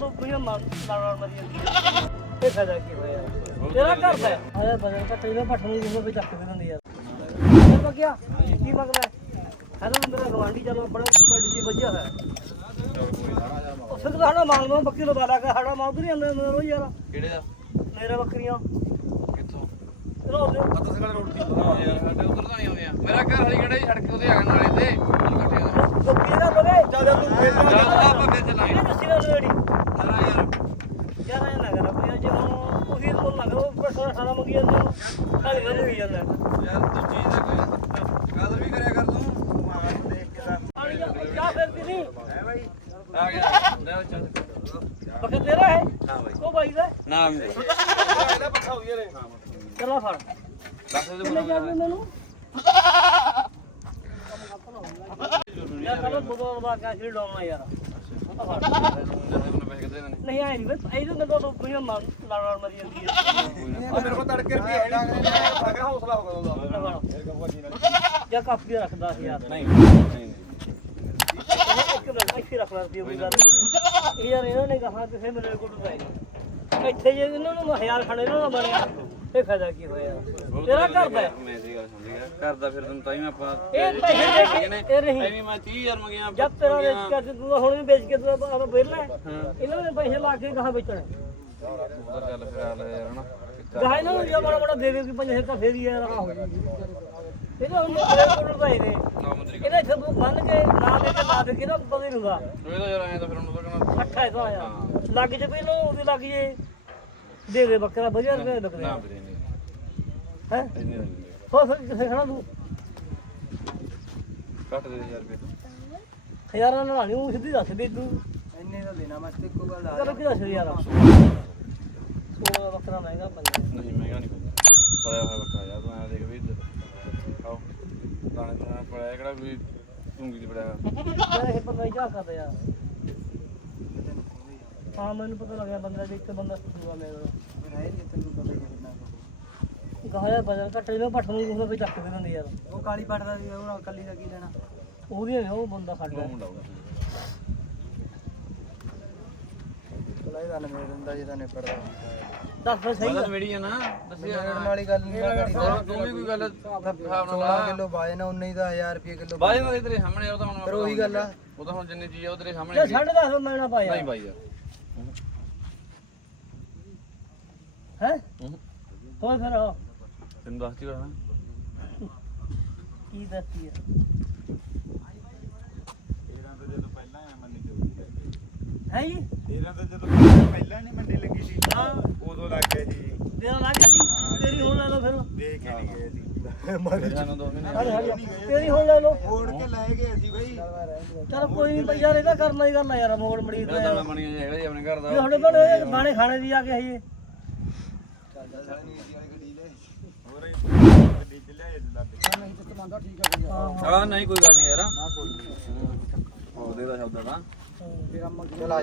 ਤੋਂ ਕੋਈ ਮਾਰ ਨਾਲ ਮਰੀ ਜਾਂਦੀ। ਇਹ ਫਾਇਦਾ ਕੀ ਹੋਇਆ? ਤੇਰਾ ਘਰ ਦਾ ਆਇਆ ਬਜਨ ਤਾਂ ਤੇਰੇ ਪੱਠ ਨੂੰ ਜਿਵੇਂ ਵੀ ਚੱਕ ਦੇ ਦਿੰਦੀ ਯਾਰ ਫਿਰ ਮੈਂ ਕਿਹਾ ਕੀ ਮੰਗਦਾ ਹੈਲੋ ਮੇਰਾ ਗਵਾਂਢੀ ਚਲੋ ਬੜਾ ਪਿੰਡ ਜੀ ਵੱਜਿਆ ਹੈ। ਉਹ ਸਿੱਧ ਸਾਡਾ ਮੰਗਦਾ ਬੱਕਰੀ ਲਵਾ ਲਾ ਕੇ ਸਾਡਾ ਮੰਗ ਨਹੀਂ ਆਉਂਦਾ ਮੇਰਾ ਰੋਜ਼ ਯਾਰ। ਕਿਹੜੇ ਦਾ? ਮੇਰੇ ਬੱਕਰੀਆਂ। ਕਿੱਥੋਂ? ਰੋਜ਼ ਦੇ। ਪਤਾ ਸਗਲ ਰੋਡ ਦੀ ਹਾਂ ਯਾਰ ਸਾਡੇ ਉਧਰ ਤਾਂ ਨਹੀਂ ਆਉਂਦੀਆਂ ਮੇਰਾ ਘਰ ਵਾਲੀ ਕਿਹੜਾ ਜੀ ਸੜਕ ਉਹਦੇ ਆਣ ਵਾਲੇ ਤੇ? ਦਾ ਬੱਕਰੀ ਦਾ ਬਰੇ ਚੱਲ ਤੂੰ ਫਿਰ ਚੱਲਾਂਗੇ ਇਹ ਦੱਸੀ ਨਾ ਲੜੀ ਚਲਾ ਯਾਰ ਯਾਰ ਇਹ ਨਾ ਕਰ ਕੋਈ ਜੇ ਹੁਣ ਉਹੀ ਮੁੱਲ ਨਾ ਕਰੋ ਪਰ ਮੰਗੀ ਜਾਂਦੇ ਹੋ? ਸਾਡੀ ਗੱਲ ਹੋਈ ਜਾਂਦਾ। ਯਾਰ ਤੂੰ ਚੀਜ਼ ਦਾ ਕੋਈ ਕਦਰ ਵੀ ਕਰਿਆ ਕਰ ਤੂੰ। ਮਾਂ ਨੂੰ ਦੇਖ ਕੇ ਤਾਂ। ਦਾ ਕਿਆ ਫਿਰਦੀ ਨਹੀਂ? ਹੈ ਬਾਈ। ਆ ਗਿਆ। ਲੈ ਚੱਲ। ਬੱਕਰ ਤੇਰਾ ਹੈ? ਹਾਂ ਬਾਈ। ਕੋ ਬਾਈ ਦਾ ਨਾ ਮੇਰੇ ਇਹਦਾ ਪੱਠਾ ਹੋਈ ਰੇ ਚਲਾ ਫੜ। ਦੱਸ ਦੇ ਮੈਨੂੰ ਯਾਰ ਕੱਲ ਬੋਤਲ ਦਾ ਕਾ ਜਿਹੜੀ ਡਾਉਣਾ ਯਾਰ। ਆਹ ਫੜ। ਨਹੀਂ ਆਈ ਨਹੀਂ ਬਸ ਇਹਦੇ ਨਾਲ ਤਾਂ ਕੋਈ ਮਾਰ ਲੜ ਲੜ ਮਰੀ ਜਾਂਦੀ ਹੈ ਮੇਰੇ ਕੋਲ ਤੜਕੇ ਰੁਪਏ ਹੈ ਨਹੀਂ ਮੈਂ ਕਿਹਾ ਹੌਸਲਾ ਹੋ ਗਿਆ ਉਹਦਾ। ਲੈ ਫੜ। ਜਾਂ ਕਾਪੀ ਰੱਖਦਾ ਸੀ ਯਾਰ ਨਹੀਂ ਨਹੀਂ ਇੱਕ ਮਿੰਟ ਇੱਥੇ ਰੱਖ ਲੈ ਦੀ ਗੱਲ ਇਹ ਯਾਰ ਇਹਨਾਂ ਨੇ ਕਹਾ ਕਿਸੇ ਮੇਰੇ ਕੋਲ ਪੈ ਇੱਥੇ ਜੇ ਇਹਨਾਂ ਨੂੰ ਹਜ਼ਾਰ ਖੜੇ ਇਹਨਾਂ ਦਾ ਬਣਿਆ। ਇਹ ਫਾਇਦਾ ਕੀ ਹੋਇਆ। ਤੇਰਾ ਘਰ ਦਾ ਹੈ। ਮੈਂ ਸੀ ਗੱਲ ਸਮਝ ਗਿਆ। ਘਰ ਦਾ ਫਿਰ ਤੈਨੂੰ ਤਾਂ ਹੀ ਆਪਾਂ ਇਹ ਪੈਸੇ ਦੇ ਕੇ ਇਹ ਨਹੀਂ। ਐਵੇਂ ਮੈਂ 30000 ਮੰਗਿਆ ਜਦ ਤੇਰਾ ਵੇਚ ਕੇ ਤੂੰ ਤਾਂ ਹੁਣ ਵੀ ਵੇਚ ਕੇ ਤੂੰ ਆਪਾਂ ਵਿਹਲਾ ਹੈ। ਇਹਨਾਂ ਨੇ ਪੈਸੇ ਲਾ ਕੇ ਕਹਾ ਵੇਚਣਾ। ਉਹਦਾ ਚੱਲ ਫਿਰ ਆ ਲੈ ਯਾਰ ਹਨਾ ਕਹਾ ਇਹਨਾਂ ਨੂੰ ਜੇ ਬੜਾ ਬੜਾ ਦੇ ਦੇ ਕਿ ਪੰਜ ਹਜ਼ਾਰ ਤਾਂ ਫੇਰ ਹੀ ਯਾਰ। ਇਹਦਾ ਹੁਣ ਮੇਰੇ ਕੋਲ ਤਾਂ ਇਹਨੇ ਨਾ। ਮੰਦਰੀ ਇਹਦਾ ਇੱਥੇ ਬੰਨ ਕੇ ਨਾ ਦੇ ਕੇ ਨਾ ਦੇ ਕੇ ਨਾ ਪਤਾ ਨਹੀਂ ਹੁੰਦਾ ਇਹਦਾ ਯਾਰ ਐਂ ਤਾਂ ਫਿਰ ਉਹਨੂੰ ਤਾਂ ਕਹਣਾ ਅੱਠਾ ਇਹਦਾ ਆਇਆ ਲੱਗ ਜੇ ਪਹਿਲੋਂ ਉਹਦੀ ਲੱਗ ਜੇ। ਦੇ ਦੇ ਬੱਕਰਾ ਵਧੀਆ ਰੁਪਏ ਲੱਗਦੇ ਨਾ ਵੀਰੇ ਨਹੀਂ। ਹੈ? ਇੰਨੇ ਦਾ। ਨਹੀਂ ਹੋ ਫਿਰ ਕਿੱਥੇ ਖੜਾ ਤੂੰ? ਕੱਟ ਦੇ ਯਾਰ ਰੁਪਏ। ਹਜ਼ਾਰਾਂ ਨਾਲ ਨਹੀਂ ਉਹ ਸਿੱਧੀ ਦੱਸ ਦੇ ਤੂੰ। ਇੰਨੇ ਦਾ ਦੇਣਾ ਮੈਂ ਤੇ ਇੱਕੋ ਗੱਲ ਕਰ ਕਿ ਦੱਸ ਯਾਰ ਸੋਨਾ ਬੱਕਰਾ ਮਹਿੰਗਾ ਪੰਜ ਨਹੀਂ ਮਹਿੰਗਾ ਨਹੀਂ ਪੈਂਦਾ ਪੜਿਆ ਹੋਇਆ ਬੱਕਰਾ ਯਾਰ ਤੂੰ ਐਂ ਦੇਖ ਵੀ ਇੱਧਰ। ਆਓ। ਦਾਣੇ ਤੋਂ ਪੜਿਆ ਕਿਹੜਾ ਵੀ ਚੁੰਗੀ ਦੀ ਪੜਿਆ ਯਾਰ ਇਹ ਪਤਾ ਨਹੀਂ ਕਿਆ ਕਰਦਾ ਯਾਰ। ਹਾਂ ਮੈਨੂੰ ਪਤਾ ਲੱਗਿਆ ਬੰਦਾ ਦੇਖ ਕੇ ਬੰਦਾ ਸੁਣੂਗਾ ਮੇਰੇ ਨਾਲ। ਹੈ ਨਹੀਂ ਤੈਨੂੰ ਪਤਾ ਹੀ ਹੈ ਕਿੰਨਾ ਕੁ। ਗਾਇਆ ਬਜਨ ਘੱਟੇ ਦੇ ਪੱਠ ਨੂੰ ਕਿਸੇ ਵੀ ਚੱਕ ਦੇ ਦਿੰਦੇ ਯਾਰ। ਉਹ ਕਾਲੀ ਪੱਟ ਦਾ ਵੀ ਉਹ ਕੱਲੀ ਦਾ ਕੀ ਲੈਣਾ? ਉਹਦੀਆਂ ਨੇ ਉਹ ਬੰਦਾ ਉਹਦਾ ਚਲਾ ਇਹਦਾ ਨਵੇਂ ਦਿੰਦਾ ਜਿਹਦਾ ਨੇ ਪੜਦਾ ਦੱਸ ਤਾਂ ਸਹੀ। ਤਾਂ ਮੇੜੀ ਆ ਨਾ ਦੱਸਿਆ ਕਰਨ ਵਾਲੀ ਗੱਲ ਨਹੀਂ ਮੈਂ ਹੋਰ ਤੂੰ ਵੀ ਕੋਈ ਗੱਲ ਹਿਸਾਬ ਨਾਲ 16 ਲਾ। ਕਿਲੋ ਬਾਜੇ ਨਾ 19 ਦਾ 1000 ਰੁਪਏ ਕਿਲੋ ਬਾਈ ਦਾ ਤੇਰੇ ਸਾਹਮਣੇ ਉਹ ਤਾਂ ਹੁਣ ਪਰ ਉਹੀ ਗੱਲ ਆ। ਉਹ ਤਾਂ ਹੁਣ ਜਿੰਨੀ ਚੀਜ਼ ਆ ਉਹ ਤੇਰੇ ਸਾਹਮਣੇ ਜੇ ਹੈਗੀ। ਸਾਢੇ ਦਸ ਮੈਣਾ ਪਾਇਆ। ਨਹੀਂ ਬਾਈ ਯਾਰ ਹੈ? ਹੂੰ। ਹੋਰ ਫਿਰ ਉਹ ਤੈਨੂੰ ਦੱਸ ਕੀ ਕਰਨਾ ਕੀ ਦੱਸੀ ਆ? ਹੈ ਜੀ? ਇਹਨਾਂ ਤਾਂ ਜਦੋਂ ਪਹਿਲਾਂ ਨਹੀਂ ਮੰਡੀ ਲੱਗੀ ਸੀ। ਹਾਂ। ਉਦੋਂ ਲੱਗ ਗਏ ਸੀ ਤੇਰਾ ਲੱਗ ਗਿਆ ਸੀ। ਤੇਰੀ ਹੁਣ ਲੈ ਲਓ ਫਿਰ। ਦੇਖ ਕੇ ਨਹੀਂ ਗਏ ਸੀ ਤੇਰੀ ਹੁਣ ਲੈ ਲਓ। ਮੋੜ ਕੇ ਲੈ ਚਲ ਕੋਈ ਨਹੀਂ ਯਾਰ ਇਹਦਾ ਕਰਨਾ ਹੀ ਕਰਨਾ ਯਾਰ ਮੋੜ ਮੜੀ ਇਹਦਾ ਦਾਣਾ ਬਣੀਆਂ ਹੈਗਾ ਜੀ ਆਪਣੇ ਘਰ ਦਾ। ਤੁਹਾਡੇ ਕੋਲ ਬਾਣੇ ਖਾਣੇ ਦੀ ਆ ਕੇ ਆਈਏ ਹੋਰ ਗੱਡੀ ਚ ਲਿਆਏ ਲੱਦ ਹਾਂ ਨਹੀਂ ਕੋਈ ਗੱਲ ਨਹੀਂ ਯਾਰ। ਉਹਦੇ ਦਾ ਸ਼ਬਦ ਦਾ ਚਲ ਆ